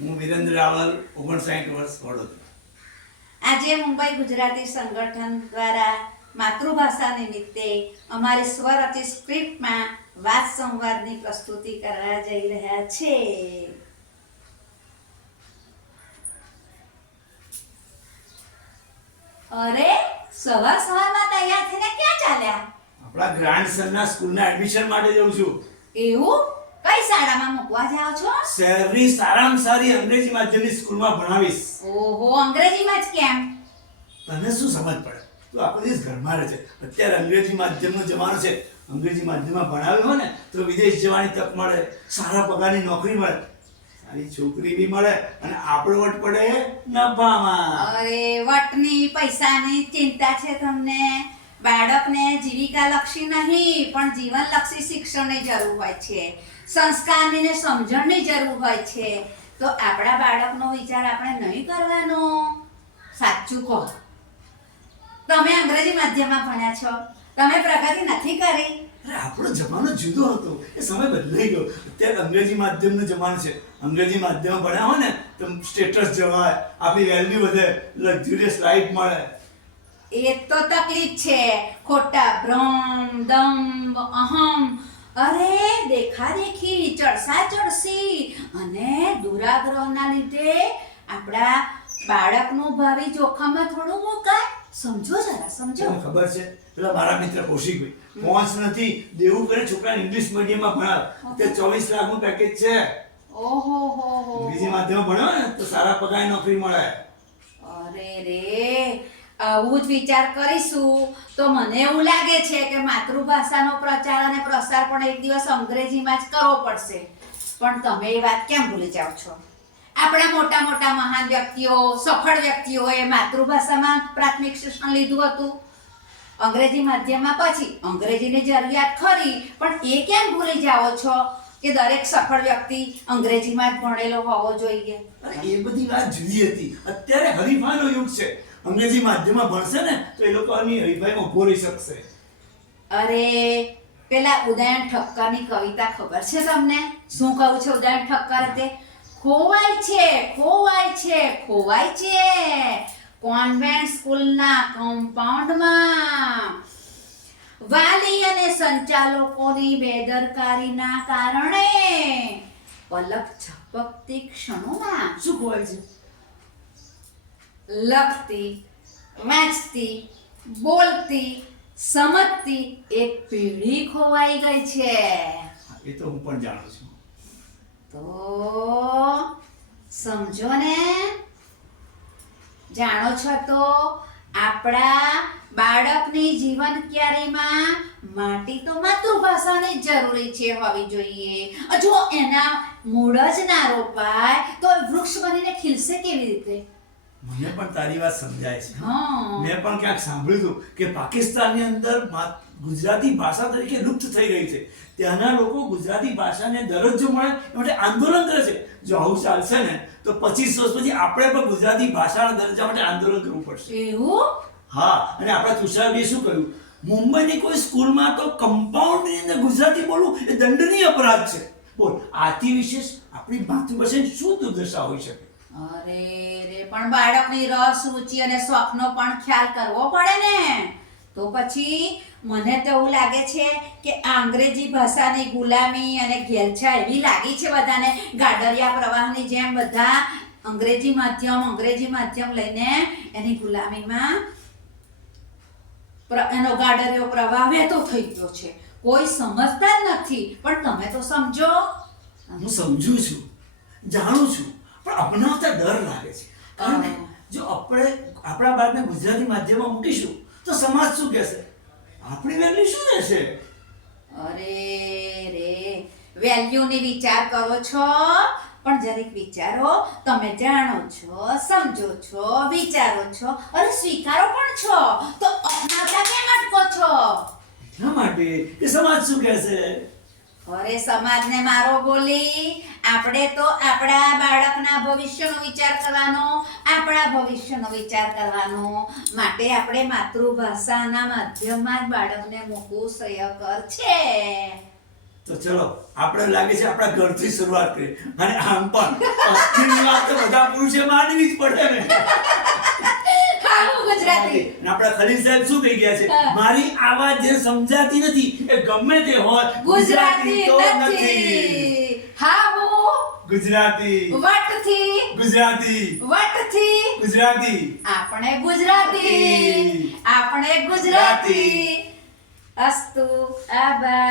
હું વિરેન્દ્ર રાવલ ઓગણસાઠ વર્ષ વડોદરા આજે મુંબઈ ગુજરાતી સંગઠન દ્વારા માતૃભાષા નિમિત્તે અમારી સ્વરચિત સ્ક્રિપ્ટમાં વાત સંવાદની પ્રસ્તુતિ કરવા જઈ રહ્યા છે. અરે સવાર સવારમાં તૈયાર થઈને ક્યાં ચાલ્યા? આપણા ગ્રાન્ડ સનના સ્કૂલના એડમિશન માટે જઉં છું. એવું? કઈ શાળામાં મૂકવા જાઓ છો? શહેરની સારામાં સારી અંગ્રેજી માધ્યમની સ્કૂલમાં ભણાવીશ. ઓહો અંગ્રેજીમાં જ કેમ? તને શું સમજ પડે? તું આખો દિવસ ઘરમાં રહે છે. અત્યારે અંગ્રેજી માધ્યમનો જમાનો છે. અંગ્રેજી માધ્યમમાં ભણાવ્યું હોય ને તો વિદેશ જવાની તક મળે સારા પગારની નોકરી મળે. સારી છોકરી બી મળે અને આપણો વટ પડે નફામાં. અરે વટની પૈસાની ચિંતા છે તમને? બાળકને જીવિકા લક્ષી નહીં, પણ જીવનલક્ષી શિક્ષણની જરૂર હોય છે. સંસ્કારની ને સમજણની જરૂર હોય છે. તો આપણા બાળકનો વિચાર આપણે નહીં કરવાનો? સાચું કહો. તમે અંગ્રેજી માધ્યમમાં ભણ્યા છો. તમે પ્રગતિ નથી કરી. અરે, આપણો જમાનો જુદો હતો. એ સમય બદલાઈ ગયો. અત્યારે અંગ્રેજી માધ્યમનો જમાનો છે. અંગ્રેજી માધ્યમ ભણ્યા હોય ને, તો સ્ટેટસ જવાય, આપણી વેલ્યુ વધે, લક્ઝુરિયસ લાઈફ મળે. એ તો તકલીફ છે. ખોટા ભ્રમ દંભ અહમ. અરે દેખા દેખી ચડસા ચડસી. અને દુરાગ્રહના લીધે આપણા બાળકનું ભાવિ જોખમમાં થોડું મુકાય. સમજો જરા સમજો. ખબર છે? પેલા મારા મિત્ર કૌશિકભાઈ. પહોંચ નથી દેવું કરે છોકરાને ઇંગ્લિશ મીડિયમમાં ભણાવે. તે ચોવીસ લાખનું પેકેજ છે. ઓહો હો હો. બીજી માધ્યમ ભણાવે ને તો સારા પગાર નોકરી મળે. અરે રે. આવું જ વિચાર કરીશું. તો મને એવું લાગે છે કે માતૃભાષાનો પ્રચાર અને પ્રસાર પણ એક દિવસ અંગ્રેજીમાં જ કરવો પડશે. પણ તમે એ વાત કેમ ભૂલી જાઓ છો? આપણા મોટા મોટા મહાન વ્યક્તિઓ, સફળ વ્યક્તિઓએ માતૃભાષામાં પ્રાથમિક શિક્ષણ લીધું હતું. અંગ્રેજી માધ્યમમાં પછી અંગ્રેજીની જરૂરિયાત ખરી, પણ એ કેમ ભૂલી જાઓ છો કે દરેક સફળ વ્યક્તિ અંગ્રેજીમાં જ ભણેલો હોવો જોઈએ? એ બધી વાત જુદી હતી. અત્યારે હરીફાનો યુગ છે. અંગ્રેજી માધ્યમમાં ભણશે ને તો એ લોકોની હરીફાઈમાં ઊભો રહી શકશે. અરે પેલા ઉદયન ઠક્કરની કવિતા ખબર છે તમને? શું કહું છે ઉદયન ઠક્કર તે? ખોવાય છે ખોવાય છે ખોવાય છે. કોન્વેન્ટ સ્કૂલના કમ્પાઉન્ડમાં. વાલી અને સંચાલકોની બેદરકારીના કારણે પલક ઝપકતી ક્ષણોમાં. શું ખોવાય છે? લખતી વાંચતી બોલતી સમજતી એક પેઢી ખોવાઈ ગઈ છે. એ તો હું પણ જાણું છું. તો સમજો ને. જાણો છો તો આપણા બાળકની જીવન ક્યારીમાં માટી તો માતૃભાષાની જરૂરી છે હોવી જોઈએ. જો એના મૂળ જ ના રોપાય તો વૃક્ષ બનીને ખીલશે કેવી રીતે? મને પણ તારી વાત સમજાય છે. મેં પણ ક્યાંક સાંભળ્યું હતું કે પાકિસ્તાનની અંદર ગુજરાતી ભાષા તરીકે લુપ્ત થઈ રહી છે. ત્યાંના લોકો ગુજરાતી ભાષાને દરજ્જો મળે માટે આંદોલન કરે છે. જો આવું ચાલશે ને તો પચીસ વર્ષ પછી આપણે પણ ગુજરાતી ભાષાના દરજ્જા માટે આંદોલન કરવું પડશે. એવું? હા અને આપણા તુષારભાઈએ શું કહ્યું? મુંબઈની કોઈ સ્કૂલમાં તો કમ્પાઉન્ડની અંદર ગુજરાતી બોલવું એ દંડનીય અપરાધ છે. બોલ આથી વિશેષ આપણી માતૃભાષાની શું દુર્દશા હોઈ શકે? અરે પણ બાળકની રસ, રુચિ અને શોખનો પણ ખ્યાલ કરવો પડે ને. તો પછી મને તો એવું લાગે છે કે અંગ્રેજી ભાષાની ગુલામી અને ઘેલછા એવી લાગી છે બધાને. ગાડરિયા પ્રવાહની જેમ બધા અંગ્રેજી માધ્યમ અંગ્રેજી માધ્યમ લઈને એની ગુલામીમાં એનો ગાડરિયો પ્રવાહ વહેતો થઈ ગયો છે. કોઈ સમજતા જ નથી. પણ તમે તો સમજો. હું સમજુ છું. જાણું છું. પણ અપનાવતા ડર લાગે છે. કારણ કે જો આપણે આપણા બાળકને ગુજરાતી માધ્યમમાં મૂકીશું તો સમાજ શું કહેશે? આપણી વેલ્યુ શું રહેશે? અરે રે વેલ્યુની વિચાર કરો છો. પણ જરીક વિચારો તમે જાણો છો સમજો છો વિચારો છો અને સ્વીકારો પણ છો. તો અપનાવતા કેમ અટકો છો? એટલા માટે કે સમાજ શું કહેશે? અરે સમાજને મારો બોલી. આપણે તો આપણા બાળકના ભવિષ્યનો વિચાર કરવાનો, આપણા ભવિષ્યનો વિચાર કરવાનો. માટે આપણે માતૃભાષાના માધ્યમમાં જ બાળકને મૂકવું શ્રેયકર છે. તો ચલો, આપણે લાગે છે આપણા ઘરથી શરૂઆત કરીએ અને આમ પણ વાત તો બધા પુરુષે માનવી જ પડે ને. ગુજરાતી આપણા ખલીલ સાહેબ શું કહી ગયા છે. મારી આવાજ જે સમજાતી નથી એ ગમે તે હોય ગુજરાતી તો નથી. હા હું? ગુજરાતી. વટથી. ગુજરાતી. વટથી. ગુજરાતી. આપણે ગુજરાતી. આપણે ગુજરાતી. અસ્તુ આભાર.